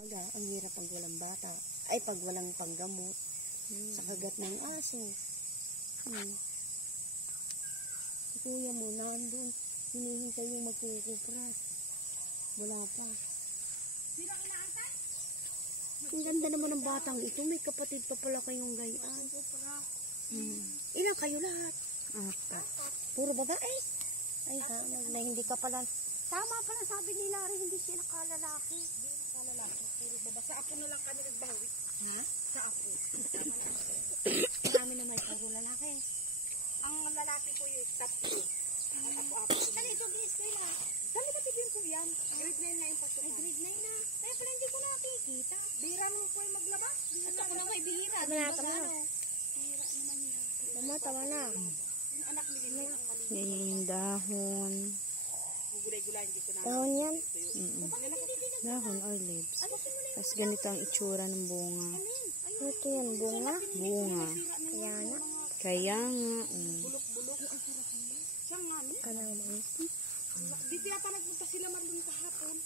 Ang hirap pag walang bata. Ay, pag walang panggamot. Sa kagat ng aso. Si kuya mo, nandun. Hinihintay yung magkukupras. Wala pa. Ang ganda naman ng batang ito. May kapatid pa pala kayong gayaan. Ilan kayo lahat? Puro babae? Ay, na hindi ka pala. Tama pala sabi ni Larry, hindi siya nakalalaki. Hindi nakalalaki. Puro babae. Sa apo na lang kami nagbawi. Ha? Sa apo. Marami naman puro lalaki. Ang lalaki ko yung tatlo. Ang apo-apo. Dali ito, grade 9 na. Dali ba tibin po yan? Grade 9 na yung pasok. Ay, grade 9 na. Kaya pala hindi ko nakikita. Bira mo po yung maglabas. At ako na may bihira. Tama na. Bihira naman yan. Tama na. Yung anak ni Lili ang mali. Yan yung dahon. Dahon yan? Dahon or leaves. Tapos ganito ang itsura ng bunga. Ito yan, bunga? Bunga. Kaya nga. Kanang mga. Dito yata nagpunta sila Marlon kahapon.